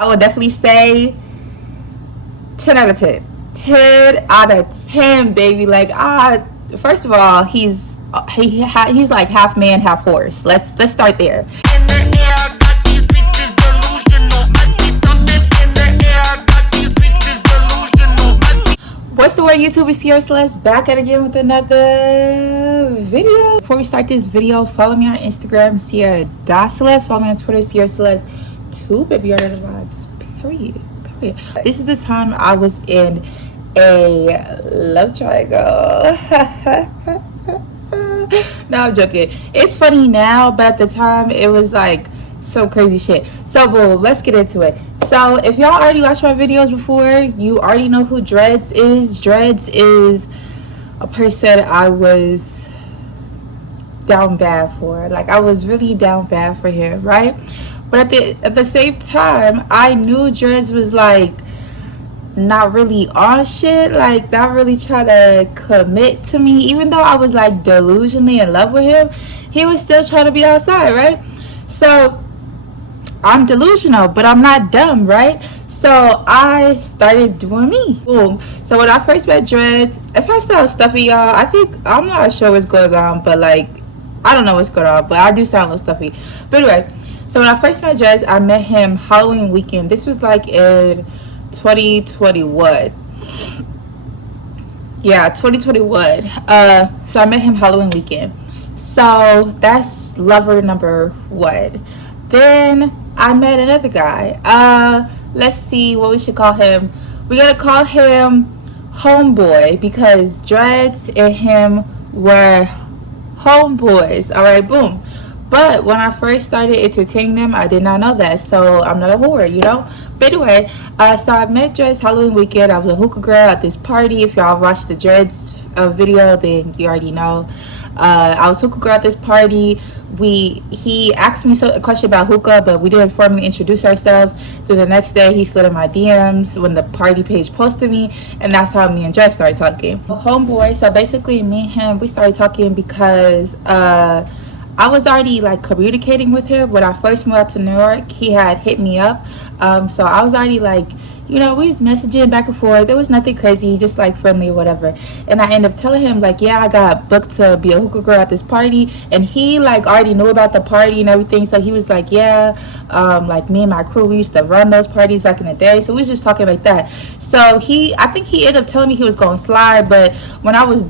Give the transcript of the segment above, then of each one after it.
I would definitely say 10 out of 10. 10 out of 10, baby. Like, first of all, he's like half man, half horse. Let's start there. In the air, I got these bitches delusional. Must be something in the air, I got these bitches delusional. What's the word, YouTube? It's Ciara Celeste back at again with another video. Before we start this video, follow me on Instagram, Ciara.Celeste. Follow me on Twitter, Ciara Celeste. 2, baby, you already know the vibes. Period. This is the time I was in a love triangle. No, I'm joking. It's funny now, but at the time it was like some crazy shit. So boom, let's get into it. So if y'all already watched my videos before, you already know who Dreads is. Dreads is a person I was down bad for. Like, I was really down bad for him, right? But at the same time, I knew Dreads was like not really on shit, like not really trying to commit to me. Even though I was like delusionally in love with him, he was still trying to be outside, right? So I'm delusional, but I'm not dumb, right? So I started doing me. Boom. So when I first met Dreads, if I sound stuffy, y'all, I'm not sure what's going on, but like, I don't know what's going on, but I do sound a little stuffy. But anyway, so when I first met Dreads, I met him Halloween weekend. This was like in 2021. Yeah, 2021. So I met him Halloween weekend. So that's lover number 1. Then I met another guy. Let's see what we should call him. We're gonna call him Homeboy, because Dreads and him were homeboys. All right, boom. But when I first started entertaining them, I did not know that, so I'm not a whore, you know. But anyway, so I met Dreads Halloween weekend. I was a hookah girl at this party. If y'all watched the Dreads video, then you already know. I was hookah girl at this party. He asked me a question about hookah, but we didn't formally introduce ourselves. Then the next day, he slid in my DMs when the party page posted me, and that's how me and Dreads started talking. Homeboy. So basically, me and him, we started talking because I was already like communicating with him. When I first moved out to New York, he had hit me up. So I was already like, you know, we was messaging back and forth. There was nothing crazy, just like friendly or whatever. And I ended up telling him like, yeah, I got booked to be a hookah girl at this party. And he like already knew about the party and everything. So he was like, yeah, like me and my crew, we used to run those parties back in the day. So we was just talking like that. So I think he ended up telling me he was going to slide. But when I was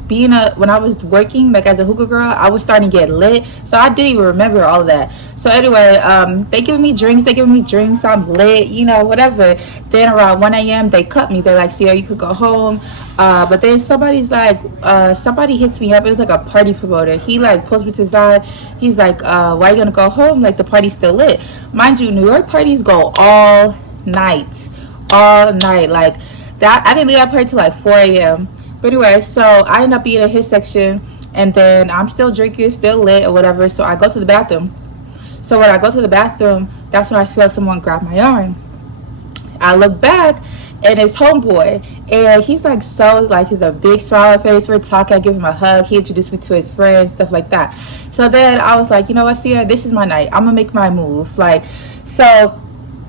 working like as a hookah girl, I was starting to get lit. So I didn't even remember all of that. So anyway, they giving me drinks. I'm lit, you know, whatever. Then around 1 a.m. they cut me. They're like, Ciara, you could go home. But then somebody's like, somebody hits me up. It was like a party promoter. He like pulls me to the side. He's like, why are you gonna go home? Like, the party's still lit. Mind you, New York parties go all night. Like that. I didn't leave that party till like 4 a.m. But anyway, so I end up being in his section, and then I'm still drinking, still lit or whatever. So I go to the bathroom. So when I go to the bathroom, that's when I feel someone grab my arm. I look back, and it's Homeboy, and he's like, he's a big smile on his face. We're talking. I give him a hug. He introduced me to his friends, stuff like that. So then I was like, you know what, Ciara, this is my night. I'm gonna make my move. Like, so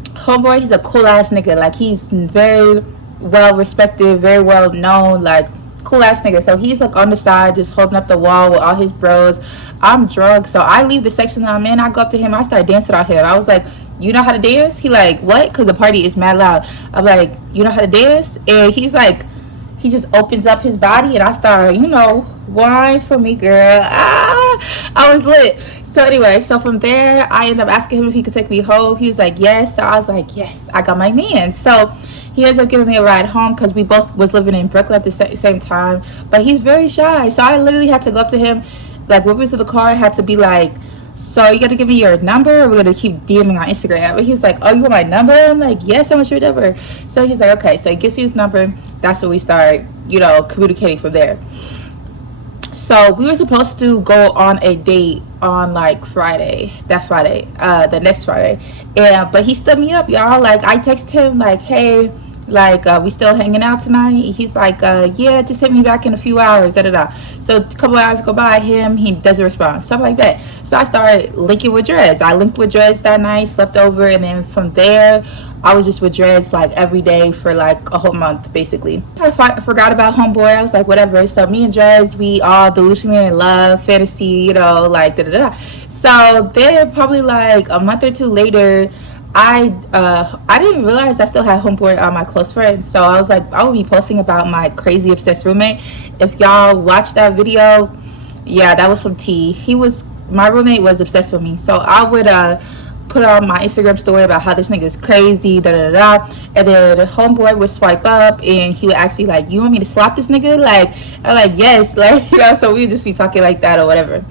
Homeboy, he's a cool ass nigga. Like, he's very well respected, very well known, like cool ass nigga. So he's like on the side, just holding up the wall with all his bros. I'm drunk, so I leave the section that I'm in. I go up to him. I start dancing on him. I was like, you know how to dance? He like, what? Because the party is mad loud. I'm like, you know how to dance? And he's like, he just opens up his body, and I start, you know, wine for me, girl. I was lit. So anyway, so from there, I ended up asking him if he could take me home. He was like, yes. So I was like, yes, I got my man. So he ends up giving me a ride home, because we both was living in Brooklyn at the same time. But he's very shy. So I literally had to go up to him, like, when we was in the car, I had to be like, so you gotta give me your number, or we're gonna keep DMing on Instagram? But he's like, oh, you want my number? I'm like, yes, I want your number. So he's like, okay. So he gives you his number. That's when we start, you know, communicating from there. So we were supposed to go on a date on like the next Friday. But he stood me up, y'all. Like, I texted him like, hey, Like, we still hanging out tonight? He's like, yeah, just hit me back in a few hours, da da da. So a couple hours go by, he doesn't respond. So I'm like, bet. So I started linking with Dreads. I linked with Dreads that night, slept over, and then from there, I was just with Dreads like every day for like a whole month, basically. I forgot about homeboy. I was like, whatever. So me and Dreads, we all delusionally in love, fantasy, you know, like da da da. So then probably like a month or two later, I didn't realize I still had homeboy on my close friends. So I was like, I would be posting about my crazy obsessed roommate. If y'all watched that video, yeah, that was some tea. My roommate was obsessed with me. So I would put on my Instagram story about how this nigga is crazy, da da da, and then the homeboy would swipe up and he would ask me like, you want me to slap this nigga? Like, I'm like, yes, like, you know. So we would just be talking like that or whatever.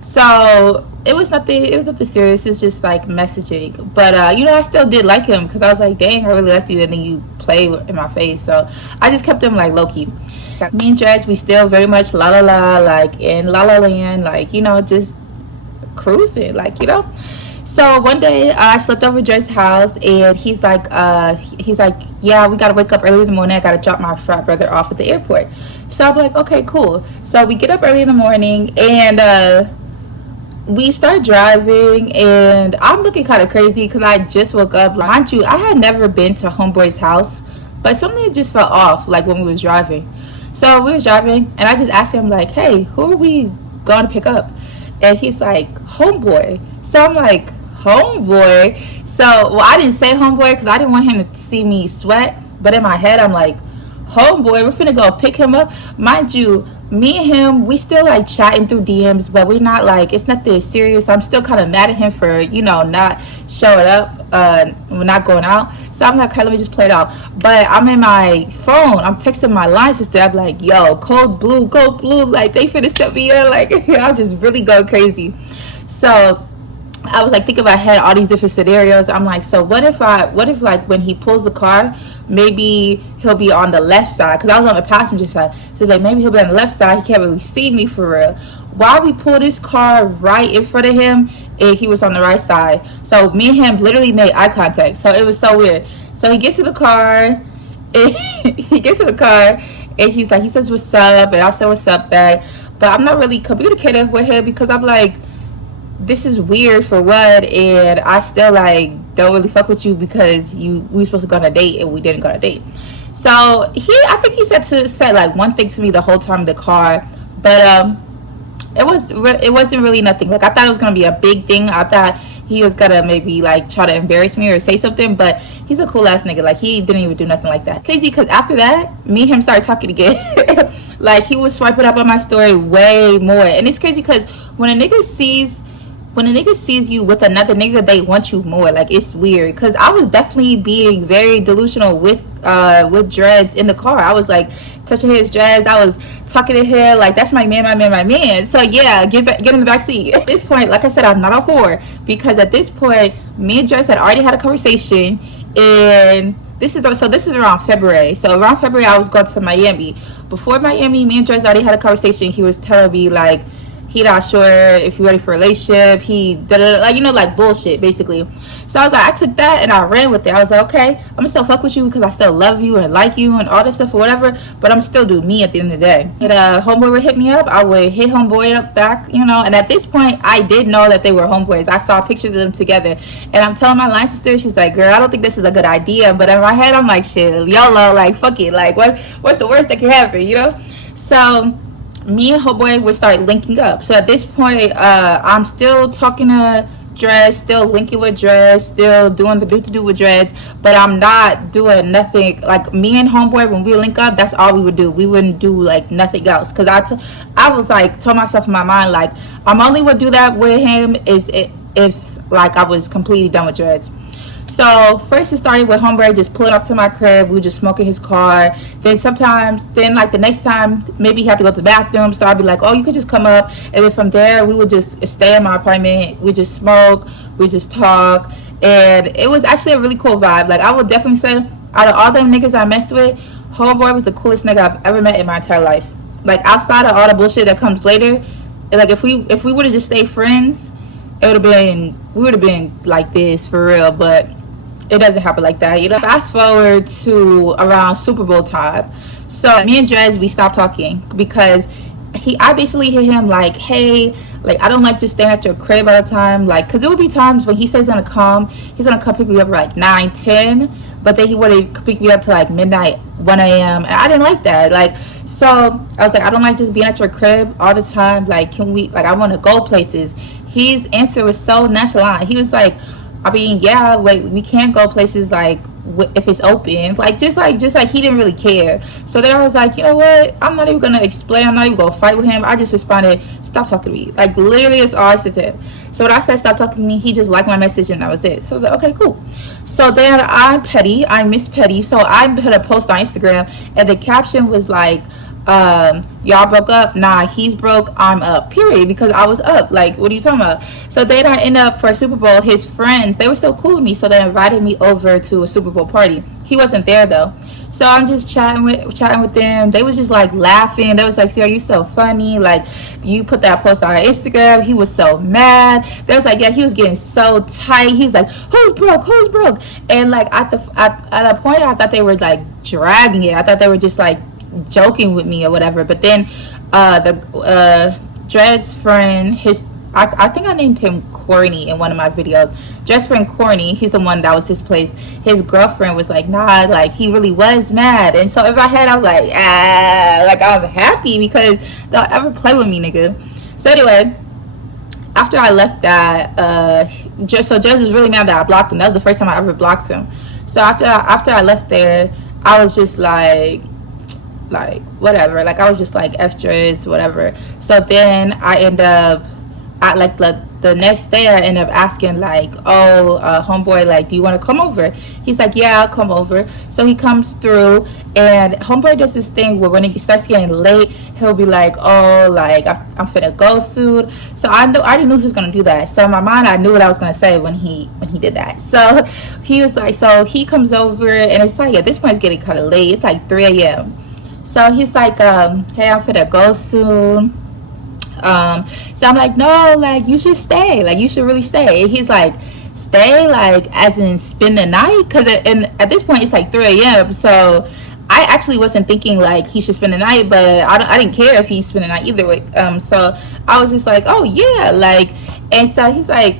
So it was nothing serious. It's just like messaging. But you know, I still did like him because I was like, dang, I really liked you, and then you play in my face. So I just kept him like low key. Me and Dreads, we still very much la la la, like in la la land, like, you know, just cruising, like, you know. So one day I slept over Dre's house, and he's like, yeah, we gotta wake up early in the morning. I gotta drop my frat brother off at the airport. So I'm like, okay, cool. So we get up early in the morning, and we start driving, and I'm looking kind of crazy because I just woke up. Mind you, I had never been to homeboy's house, but something just felt off, like when we was driving. So we was driving, and I just asked him like, hey, who are we going to pick up? And he's like, homeboy. So I'm like, homeboy? So, well, I didn't say homeboy because I didn't want him to see me sweat, but in my head I'm like, homeboy, we're finna go pick him up. Mind you, me and him, we still like chatting through DMs, but we're not like, it's nothing serious. I'm still kind of mad at him for, you know, not showing up, not going out. So I'm like, okay, let me just play it out. But I'm in my phone, I'm texting my line sister. I'm like, yo, code blue, like they finna set me in, like, I'm just really going crazy. So I was like thinking about head all these different scenarios. I'm like, so what if like when he pulls the car, maybe he'll be on the left side, because I was on the passenger side. So it's like, maybe he'll be on the left side, he can't really see me for real. Why we pulled his car right in front of him and he was on the right side? So me and him literally made eye contact. So it was so weird. So he gets to the car, and and he's like, he says what's up, and I'll say what's up back. But I'm not really communicating with him because I'm like, this is weird for what, and I still like don't really fuck with you because we were supposed to go on a date and we didn't go on a date. So I think he said like one thing to me the whole time in the car, but it wasn't really nothing. Like, I thought it was gonna be a big thing. I thought he was gonna maybe like try to embarrass me or say something, but he's a cool ass nigga. Like, he didn't even do nothing like that. Crazy, because after that, me and him started talking again. Like, he was swiping up on my story way more, and it's crazy because when a nigga sees you with another nigga, they want you more. Like, it's weird, because I was definitely being very delusional with Dreads in the car. I was like touching his dreads, I was talking to him like, that's my man. So yeah, get in the back seat. At this point, like I said, I'm not a whore, because at this point me and Dreads had already had a conversation, and this is around February. So around February I was going to Miami. Before Miami, me and Dreads already had a conversation. He was telling me like he not sure if he ready for a relationship. He like, you know, like bullshit basically. So I was like, I took that and I ran with it. I was like, okay, I'm gonna still fuck with you because I still love you and like you and all that stuff or whatever, but I'm still do me at the end of the day. And homeboy would hit me up, I would hit homeboy up back, you know. And at this point I did know that they were homeboys. I saw pictures of them together, and I'm telling my line sister, she's like, girl, I don't think this is a good idea. But in my head I'm like, shit, YOLO, like fuck it, like what's the worst that can happen, you know? So me and homeboy would start linking up. So at this point, I'm still talking to Dreads, still linking with Dreads, still doing the do with Dreads, but I'm not doing nothing. Like, me and homeboy, when we link up, that's all we would do. We wouldn't do like nothing else, because I was like, told myself in my mind, like, I'm only would do that with him is if like I was completely done with Dreads. So first it started with homeboy just pulling up to my crib. We were just smoking his car. Then like the next time, maybe he had to go to the bathroom, so I'd be like, oh, you could just come up. And then from there we would just stay in my apartment. We just smoke, we just talk, and it was actually a really cool vibe. Like, I would definitely say, out of all them niggas I messed with, homeboy was the coolest nigga I've ever met in my entire life. Like, outside of all the bullshit that comes later, like, if we would have just stayed friends, we would have been like this for real. But it doesn't happen like that. You know, fast forward to around Super Bowl time. So me and Drez, we stopped talking because I basically hit him like, hey, like, I don't like just staying at your crib all the time. Like, because there would be times when he says he's gonna come pick me up at like 9, 10, but then he would pick me up to like midnight, 1 a.m. And I didn't like that. Like, so I was like, I don't like just being at your crib all the time. Like, can we, like, I want to go places. His answer was so nonchalant. He was like, I mean, yeah, like, we can't go places like if it's open, like just like he didn't really care. So then I was like, you know what, I'm not even gonna explain, I'm not even gonna fight with him. I just responded, stop talking to me. Like, literally, it's all I said to him. So when I said stop talking to me, he just liked my message and that was it. So I was like, okay, cool. So then I'm petty, I miss petty, so I put a post on Instagram and the caption was like, y'all broke up? Nah, he's broke, I'm up, period, because I was up. Like, what are you talking about? So then I end up for Super Bowl, his friends, they were still cool with me, so they invited me over to a Super Bowl party. He wasn't there though, so I'm just chatting with them. They was just like laughing. They was like, Ciara, you so funny, like, you put that post on Instagram. He was so mad. They was like, yeah, he was getting so tight. He was like, who's broke? And like at the point, I thought they were like dragging it. I thought they were just like joking with me or whatever. But then Dred's friend, I think I named him Corny in one of my videos. Dred's friend Corny, he's the one that was his place. His girlfriend was like, nah, like, he really was mad. And so in my head, I was like, like, I'm happy because they'll ever play with me, nigga. So anyway, after I left that, Dred was really mad that I blocked him. That was the first time I ever blocked him. So after I left there, I was just like whatever, like, I was just like F Drez, whatever. So then I end up like the next day I end up asking like, oh, homeboy, like, do you want to come over? He's like, yeah, I'll come over. So he comes through, and homeboy does this thing where when it starts getting late, he'll be like, oh, like, I'm finna go soon. So I already knew he was gonna do that. So in my mind, I knew what I was gonna say when he did that. So he was like, so he comes over, and it's like, at this point it's getting kind of late. It's like 3 a.m. So he's like, hey, I'm finna go soon. So I'm like, no, like, you should stay. Like, you should really stay. He's like, stay, like, as in spend the night? Because at this point, it's like 3 a.m. So I actually wasn't thinking, like, he should spend the night. But I didn't care if he spent the night either way. So I was just like, oh, yeah. Like, and so he's like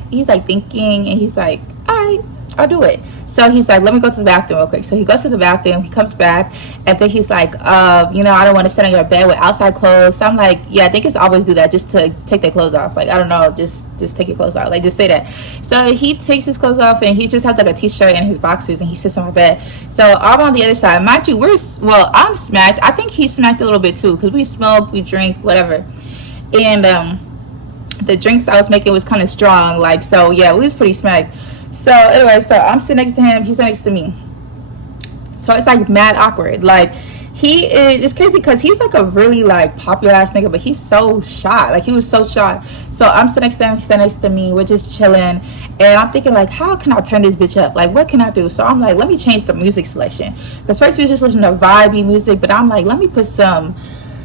thinking. And he's like, all right, I'll do it. So he's like, let me go to the bathroom real quick. So he goes to the bathroom, he comes back, and then he's like, you know, I don't want to sit on your bed with outside clothes. So I'm like, yeah, I think it's always do that, just to take their clothes off. Like, I don't know, just take your clothes off. Like, just say that. So he takes his clothes off, and he just has like a t-shirt and his boxers, and he sits on my bed. So I'm on the other side. Mind you, I'm smacked. I think he's smacked a little bit too, because we smoke, we drink, whatever. And the drinks I was making was kind of strong. Like, so yeah, we was pretty smacked. So anyway, so I'm sitting next to him, he's sitting next to me. So it's like mad awkward. Like, it's crazy because he's like a really like popular ass nigga, but he's so shy. Like, he was so shy. So I'm sitting next to him, he's sitting next to me, we're just chilling, and I'm thinking like, how can I turn this bitch up? Like, what can I do? So I'm like, let me change the music selection, because first we was just listening to vibey music, but I'm like, let me put some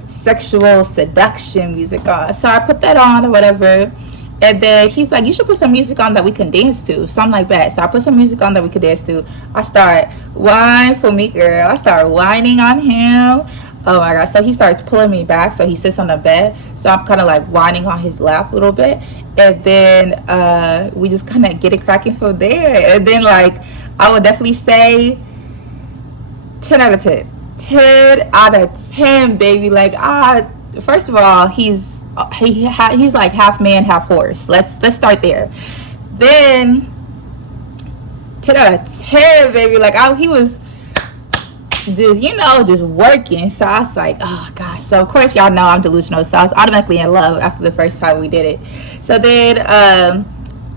sexual seduction music on. So I put that on or whatever. And then he's like, you should put some music on that we can dance to. So I'm like, bet. So I put some music on that we could dance to. I start, whine for me, girl. I start whining on him. Oh my God. So he starts pulling me back. So he sits on the bed. So I'm kind of like whining on his lap a little bit. And then we just kind of get it cracking from there. And then, like, I would definitely say 10 out of 10. 10 out of 10, baby. Like, first of all, he's like half man, half horse. Let's start there. Then 10 out of 10, baby. Like, he was just, you know, just working. So I was like, oh gosh. So of course y'all know I'm delusional, so I was automatically in love after the first time we did it. So then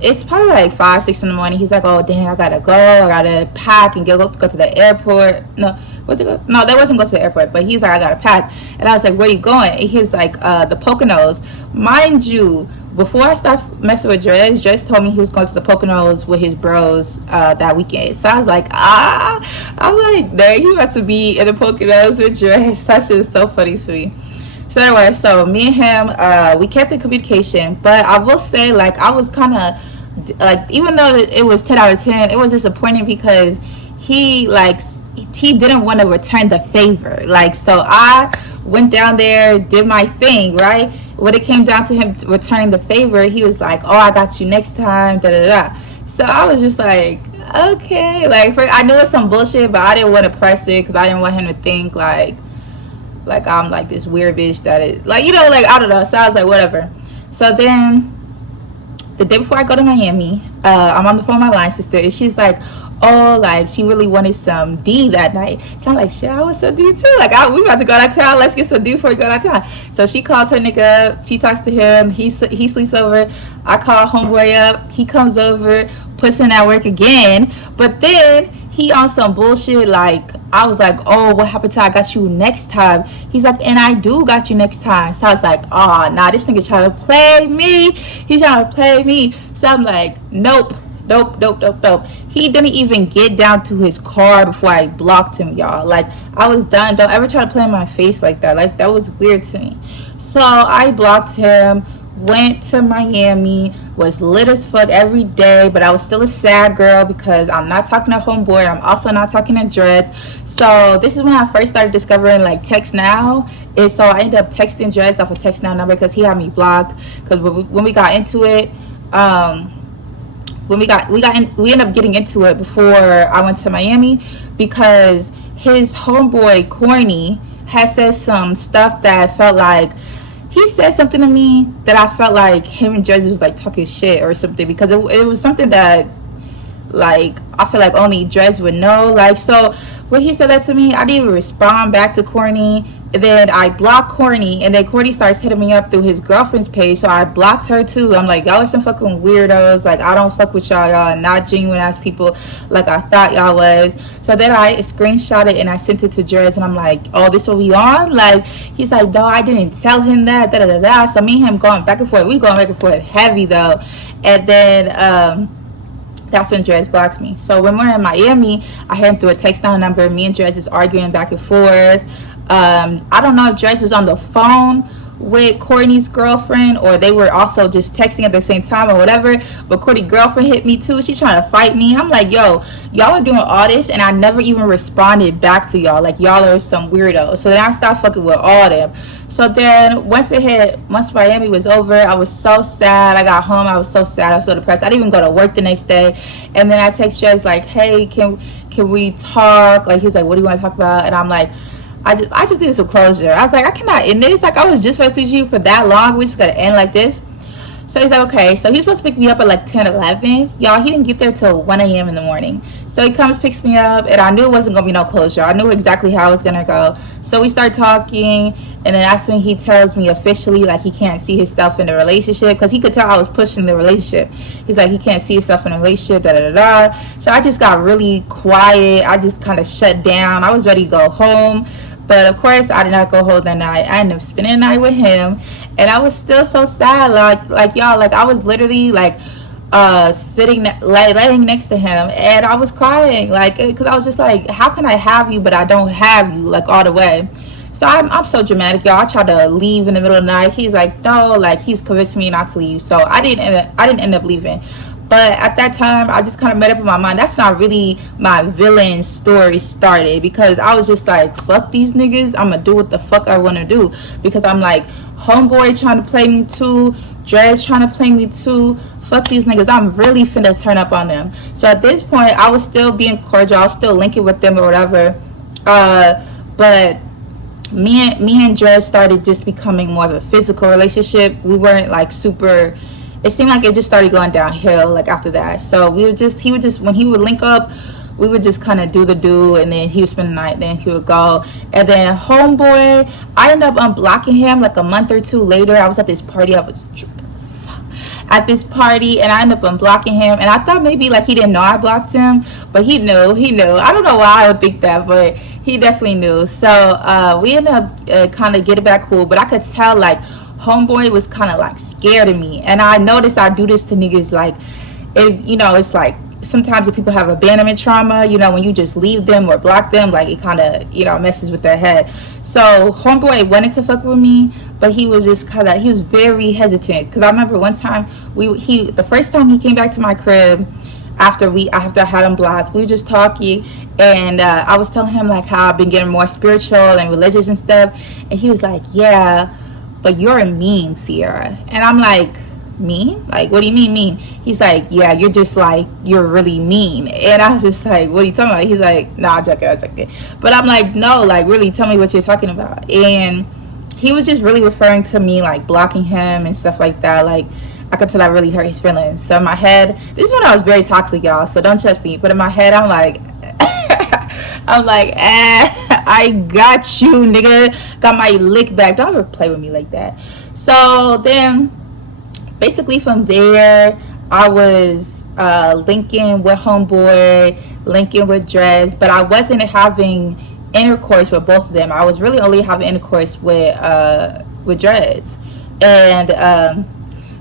it's probably like 5, 6 in the morning. He's like, oh damn, I gotta go, I gotta pack and go to the airport. No, that wasn't go to the airport, but he's like, I gotta pack. And I was like, where you going? And he's like, the Poconos. Mind you, before I start messing with Drez told me he was going to the Poconos with his bros that weekend. So I was like, I'm like, dang, he wants to be in the Poconos with Drez. That's just so funny to me. So anyway, so me and him, we kept in communication, but I will say, like, I was kind of like, even though it was 10 out of 10, it was disappointing because he like he didn't want to return the favor. Like, so I went down there, did my thing, right? When it came down to him returning the favor, he was like, oh, I got you next time, da da da. So I was just like, okay. Like, I knew it was some bullshit, but I didn't want to press it because I didn't want him to think like I'm like this weird bitch that is like, you know, like, I don't know. So I was like, whatever. So then the day before I go to Miami, I'm on the phone with my line sister, and she's like, oh, like, she really wanted some D that night. So I'm like, shit, I want some D too. Like, we about to go out of town. Let's get some D before we go out of town. So she calls her nigga up. She talks to him. He sleeps over. I call homeboy up. He comes over, puts in that work again. But then he on some bullshit. Like, I was like, oh, what happened to I got you next time? He's like, and I do got you next time. So I was like, oh, nah, this nigga trying to play me. He's trying to play me. So I'm like, nope. He didn't even get down to his car before I blocked him, y'all. Like, I was done. Don't ever try to play in my face like that. Like, that was weird to me. So I blocked him, went to Miami, was lit as fuck every day, but I was still a sad girl because I'm not talking to homeboy. I'm also not talking to Dreads. So this is when I first started discovering like Text Now. And so I ended up texting Dreads off a Text Now number because he had me blocked. Because when we got into it, we ended up getting into it before I went to Miami because his homeboy Corny had said some stuff that felt like he said something to me that I felt like him and Jersey was like talking shit or something, because it was something that, like, I feel like only Drez would know. Like, so when he said that to me, I didn't even respond back to Corny. And then I blocked Corny, and then Corny starts hitting me up through his girlfriend's page, so I blocked her too. I'm like, y'all are some fucking weirdos. Like, I don't fuck with y'all. Y'all are not genuine ass people like I thought y'all was. So then I screenshot it and I sent it to Drez, and I'm like, oh, this what we on? Like, he's like, no, I didn't tell him that, da da da da. So me and him going back and forth. We going back and forth heavy though. And then that's when Drez blocks me. So when we're in Miami, I hear him through a text down number. Me and Drez is arguing back and forth. I don't know if Drez was on the phone with Courtney's girlfriend, or they were also just texting at the same time or whatever. But Courtney's girlfriend hit me too. She's trying to fight me. I'm like, yo, y'all are doing all this, and I never even responded back to y'all. Like, y'all are some weirdos. So then I stopped fucking with all them. So then once Miami was over, I was so sad. I got home, I was so sad, I was so depressed. I didn't even go to work the next day. And then I text Drez like, hey, can we talk? Like, he's like, what do you want to talk about? And I'm like, I just need some closure. I was like, I cannot end this. Like, I was just messaging you for that long. We just gotta end like this. So he's like, okay. So he's supposed to pick me up at like 10, 11. Y'all, he didn't get there till 1 a.m. in the morning. So he comes, picks me up, and I knew it wasn't gonna be no closure. I knew exactly how it was gonna go. So we start talking, and then that's when he tells me officially, like, he can't see himself in the relationship, because he could tell I was pushing the relationship. He's like, he can't see himself in a relationship, da da da da. So I just got really quiet. I just kind of shut down. I was ready to go home. But of course, I did not go home that night. I ended up spending the night with him, and I was still so sad. Like y'all, like, I was literally like sitting laying next to him, and I was crying, like, because I was just like, how can I have you but I don't have you, like, all the way. So I'm so dramatic, y'all. I tried to leave in the middle of the night. He's like, no, like, he's convinced me not to leave. So I didn't end up leaving. But at that time, I just kind of made up in my mind, that's not really my villain story started, because I was just like, fuck these niggas. I'm going to do what the fuck I want to do. Because I'm like, homeboy trying to play me too. Drez trying to play me too. Fuck these niggas. I'm really finna turn up on them. So at this point, I was still being cordial. I was still linking with them or whatever. But me and Drez started just becoming more of a physical relationship. We weren't like super... It seemed like it just started going downhill, like, after that. So he would just, when he would link up, we would just kind of do, and then he would spend the night, then he would go. And then homeboy, I ended up unblocking him like a month or two later. I was at this party, and I ended up unblocking him, and I thought maybe like he didn't know I blocked him, but he knew. I don't know why I would think that, but he definitely knew. So we ended up kind of getting back cool, but I could tell, like, homeboy was kind of like scared of me. And I noticed I do this to niggas, like, if, you know, it's like sometimes if people have abandonment trauma, you know, when you just leave them or block them, like it kind of, you know, messes with their head. So homeboy wanted to fuck with me, but he was just kind of, he was very hesitant. Because I remember one time the first time he came back to my crib after I had him blocked, we were just talking, and I was telling him like how I've been getting more spiritual and religious and stuff, and he was like, yeah, but you're mean, Ciara. And I'm like, mean? Like, what do you mean? He's like, yeah, you're just like, you're really mean. And I was just like, what are you talking about? He's like, nah, I'm joking. But I'm like, no, like, really, tell me what you're talking about. And he was just really referring to me like blocking him and stuff like that. Like, I could tell that really hurt his feelings. So in my head, this is when I was very toxic, y'all, so don't judge me. But in my head, I'm like, I got you, nigga. Got my lick back. Don't ever play with me like that. So then basically from there, I was linking with homeboy, linking with Drez, but I wasn't having intercourse with both of them. I was really only having intercourse with Drez. And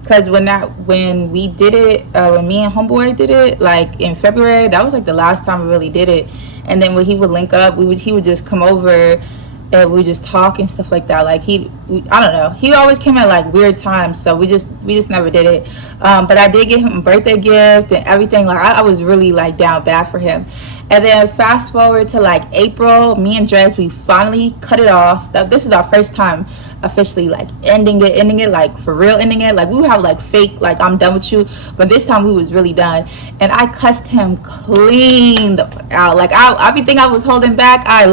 because when we did it, when me and homeboy did it, like in February, that was like the last time we really did it. And then when he would link up, he would just come over and we just talk and stuff like that. Like I don't know, he always came at like weird times, so we just never did it. But I did get him a birthday gift and everything. Like I was really like down bad for him. And then fast forward to like April, me and Drez, we finally cut it off. This is our first time officially like ending it, like for real ending it. Like we would have like fake, like I'm done with you, but this time we was really done. And I cussed him clean the fuck out. Like everything I was holding back, I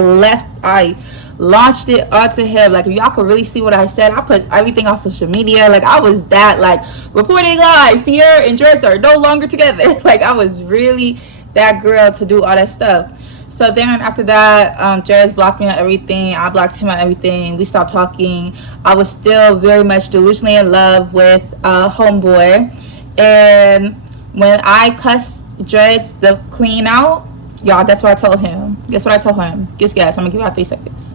launched it onto him. Like if y'all could really see what I said, I put everything on social media. Like I was that like reporting live, Ciara and Drez are no longer together. Like I was really that girl to do all that stuff. So then after that, Drez blocked me on everything. I blocked him on everything. We stopped talking. I was still very much delusionally in love with homeboy. And when I cussed Drez the clean out, y'all, that's what I told him. Guess what I told him? Guess. I'm gonna give you 3 seconds.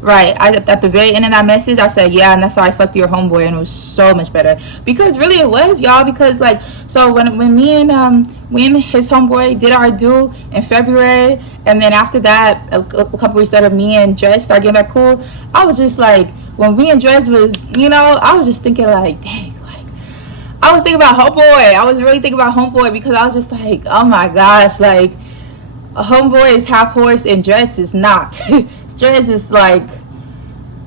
Right, at the very end of that message, I said, yeah, and that's why I fucked your homeboy, and it was so much better. Because really it was, y'all, because like, so when me and his homeboy did our do in February, and then after that, a couple weeks later, me and Drez started getting back cool, I was just like, when me and Drez was, you know, I was just thinking like, dang, like, I was thinking about homeboy. I was really thinking about homeboy, because I was just like, oh my gosh, like, a homeboy is half horse and Drez is not. Drez is like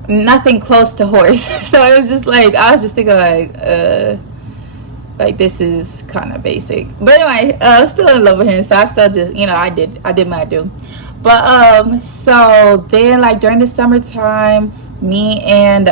nothing close to horse. So it was just like, I was just thinking like this is kind of basic. But anyway, I was still in love with him, so I still just, you know, I did my do. But so then like during the summertime, me and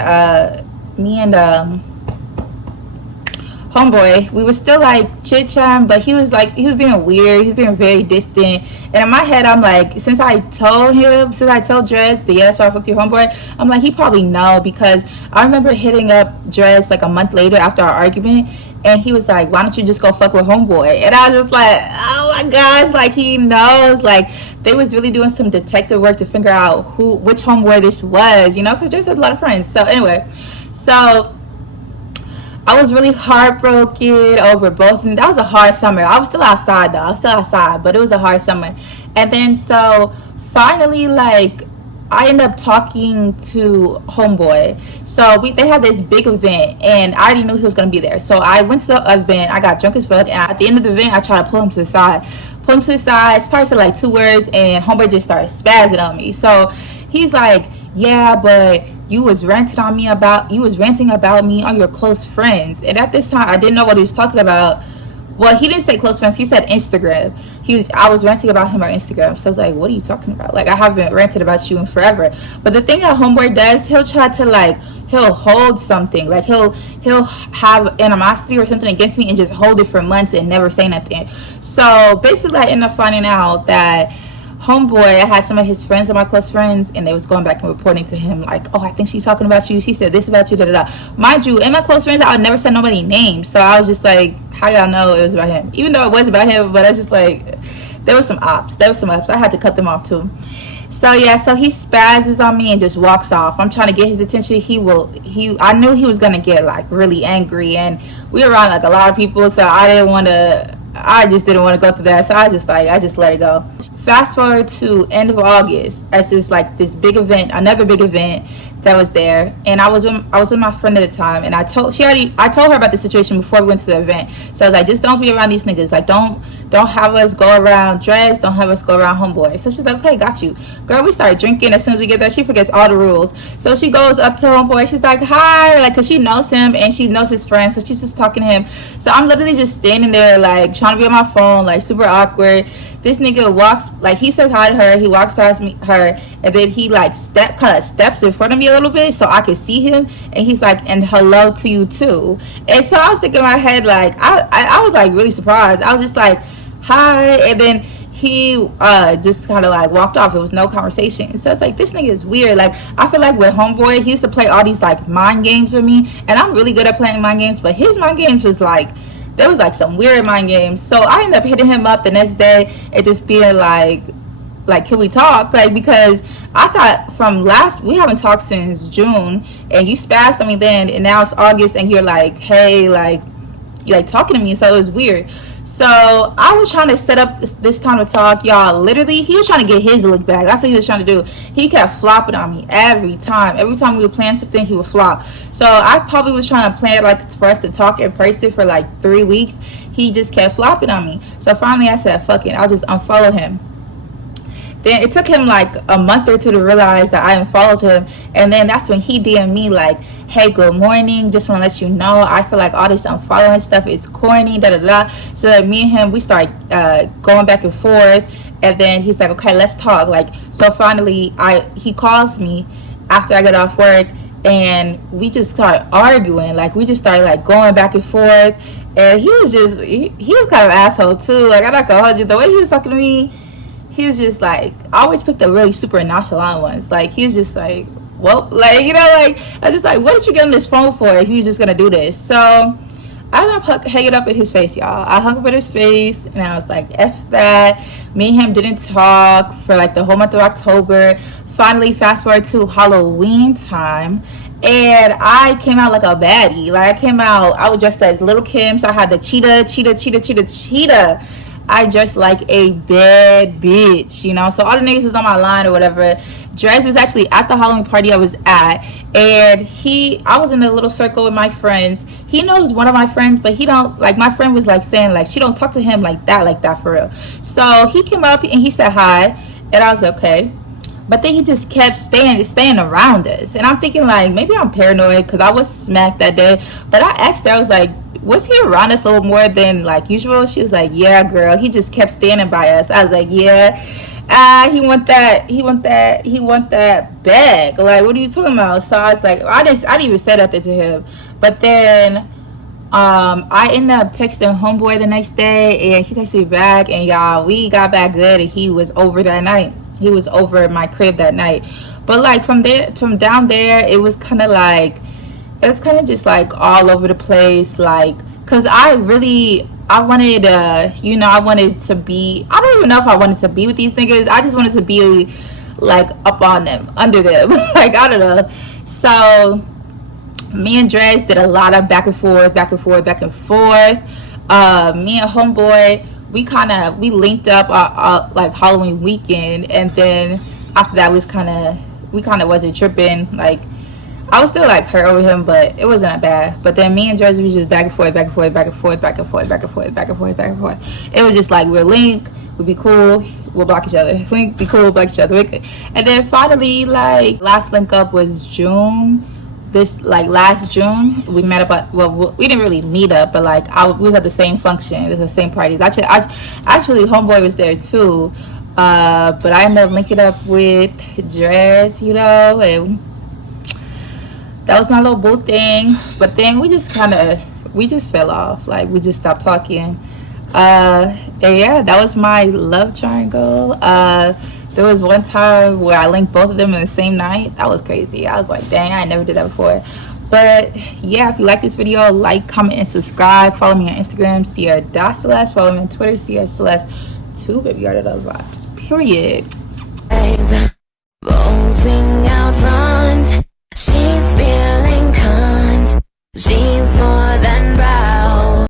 homeboy, we were still like chit-chatting, but he was being weird. He was being very distant. And in my head, I'm like, since I told Drez that, yeah, that's why I fucked your homeboy, I'm like, he probably know, because I remember hitting up Drez like a month later after our argument, and he was like, why don't you just go fuck with homeboy? And I was just like, oh my gosh, like he knows. Like they was really doing some detective work to figure out which homeboy this was, you know, because Drez has a lot of friends. So anyway, so I was really heartbroken over both. And that was a hard summer. I was still outside though. But it was a hard summer. And then so finally, like, I ended up talking to homeboy. So they had this big event, and I already knew he was going to be there. So I went to the event. I got drunk as fuck. And at the end of the event, I tried to pull him to the side. Probably said like 2 words, and homeboy just started spazzing on me. So he's like, yeah, but you was ranting about me on your close friends. And at this time, I didn't know what he was talking about. Well, he didn't say close friends. He said Instagram. I was ranting about him on Instagram. So I was like, what are you talking about? Like, I haven't ranted about you in forever. But the thing that homeboy does, he'll try to like, he'll hold something. Like he'll have animosity or something against me and just hold it for months and never say nothing. So basically, I ended up finding out that homeboy, I had some of his friends and my close friends, and they was going back and reporting to him like, oh, I think she's talking about you, she said this about you, da da da. Mind you, in my close friends, I would never say nobody's name. So I was just like, how y'all know it was about him? Even though it was about him, but I was just like, there was some ops. I had to cut them off too. So yeah, so he spazzes on me and just walks off. I'm trying to get his attention. I knew he was gonna get like really angry, and we were around like a lot of people, so I didn't want to I just didn't want to go through that, so I just let it go. Fast forward to end of August, as this big event, another big event that was there, and I was with my friend at the time, and I told her about the situation before we went to the event. So I was like, just don't be around these niggas. Like, don't have us go around Dress, don't have us go around Homeboy. So she's like, okay, got you, girl. We started drinking. As soon as we get there, she forgets all the rules. So she goes up to Homeboy. She's like, hi, like, cause she knows him and she knows his friends. So she's just talking to him. So I'm literally just standing there, like, trying to be on my phone, like, super awkward. This nigga walks, like, he says hi to her, he walks past her, and then he like kind of steps in front of me a little bit so I can see him, and he's like, and hello to you too. And so I was thinking in my head, like, I was like really surprised. I was just like, hi, and then he just kind of like walked off. It was no conversation. So it's like, this nigga is weird. Like, I feel like with Homeboy, he used to play all these like mind games with me, and I'm really good at playing mind games, but his mind games was like, there was like some weird mind games. So I ended up hitting him up the next day and just being like, can we talk? Like, because I thought we haven't talked since June, and you spazzed on me then, and now it's August, and you're like, hey, like, you're like talking to me. So it was weird. So I was trying to set up this time to talk, y'all. Literally, he was trying to get his lick back. That's what he was trying to do. He kept flopping on me every time. Every time we would plan something, he would flop. So I probably was trying to plan like for us to talk in person for like 3 weeks. He just kept flopping on me. So finally I said, fuck it, I'll just unfollow him. Then it took him like a month or two to realize that I unfollowed him. And then that's when he DM'd me like, hey, good morning. Just want to let you know, I feel like all this unfollowing stuff is corny, da da da. So that me and him, we start going back and forth. And then he's like, okay, let's talk. Like, so finally he calls me after I get off work, and we just start arguing. Like, we just started like going back and forth. And he was kind of an asshole too. Like, I'm not gonna hold you. The way he was talking to me, he was just like, I always pick the really super nonchalant ones. Like, he was just like, well, like, you know, like, I was just like, what did you get on this phone for if you just gonna do this? So I ended up hanging up in his face, y'all. I hung up in his face, and I was like, F that. Me and him didn't talk for like the whole month of October. Finally, fast forward to Halloween time, and I came out like a baddie. Like, I was dressed as Little Kim, so I had the cheetah. I dressed like a bad bitch, you know. So all the niggas was on my line or whatever. Dres was actually at the Halloween party I was at, and I was in a little circle with my friends. He knows one of my friends, but he don't, like, my friend was like saying like she don't talk to him like that for real. So he came up and he said hi, and I was like, okay. But then he just kept staying around us, and I'm thinking like, maybe I'm paranoid because I was smacked that day. But I asked her, I was like, was he around us a little more than like usual? She was like, yeah, girl, he just kept standing by us. I was like, yeah, he want that bag. Like, what are you talking about? So I was like, I didn't even say that to him. But then I ended up texting Homeboy the next day, and he texted me back, and y'all, we got back good, and he was over that night. He was over at my crib that night. But like from down there, it was kind of just like all over the place. Like, cause I wanted to be, I don't even know if I wanted to be with these niggas. I just wanted to be like up on them, under them. Like, I don't know. So me and Dres did a lot of back and forth. Me and Homeboy, we linked up like Halloween weekend, and then after that we kind of wasn't tripping. Like, I was still like hurt over him, but it wasn't that bad. But then me and Jersey was just back and forth. It was just like, we'll link, we'll be cool, we'll block each other. Link, be cool, block each other. And then finally, like, last link up was June. Last June, we met up at, well, we didn't really meet up, but like, we was at the same function, it was the same parties. Actually, Homeboy was there too, but I ended up linking up with Dress, you know, and that was my little boo thing. But then we just fell off. Like, we just stopped talking. And yeah, that was my love triangle. There was one time where I linked both of them in the same night. That was crazy. I was like, dang, I never did that before. But yeah, if you like this video, like, comment, and subscribe. Follow me on Instagram, Ciara Celeste. Follow me on Twitter, Ciara Celeste 2, baby, you already know the vibes. Period.